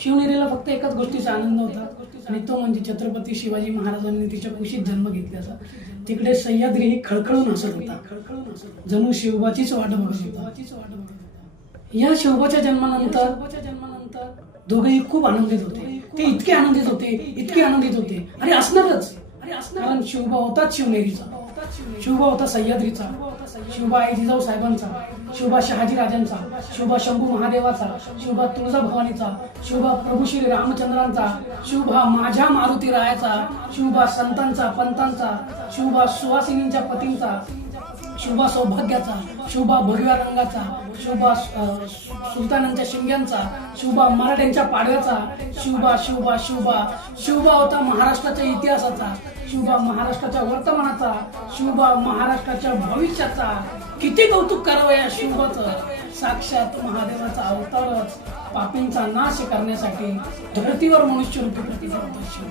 शिवनेरीला फक्त एकाच गोष्टीचा आनंद होता आणि तो म्हणजे छत्रपती शिवाजी महाराजांनी तिच्या कुशीत जन्म घेतल्याचा. तिकडे सह्याद्री ही खळखळून हसत होता, जणू शिवबाचीच वाट बघत होता. या शिवबाच्या जन्मानंतर दोघेही खूप आनंदित होते. ते इतके आनंदित होते आणि असणारच, कारण शिवबा होताच शिवनेरीचा, शिवबा होता सह्याद्रीचा, शिवबा आई जिजाऊ साहेबांचा, शिवबा शहाजी राजांचा, शिवबा शंभू महादेवाचा, शिवबा तुळजाभवानीचा, शिवबा प्रभू श्री रामचंद्रांचा, शिवबा माझ्या मारुती रायाचा, शिवबा संतांचा पंतांचा, शिवबा सुवासिनींच्या पतींचा, शिवबा सौभाग्याचा, शिवबा भगव्या रंगाचा, शिवबा सुलतानांच्या शिंग्यांचा, शिवबा मराठ्यांच्या पाडव्याचा, शिवबा शिवबा शिवबा शिवबा होता महाराष्ट्राच्या इतिहासाचा, शिवबा महाराष्ट्राच्या वर्तमानाचा, शिवबा महाराष्ट्राच्या भविष्याचा. किती कौतुक करावं या शिवबाचं. साक्षात महादेवाचा अवतारच पापींचा नाश करण्यासाठी धरतीवर मनुष्य रूपी प्रतिभा होता शिव.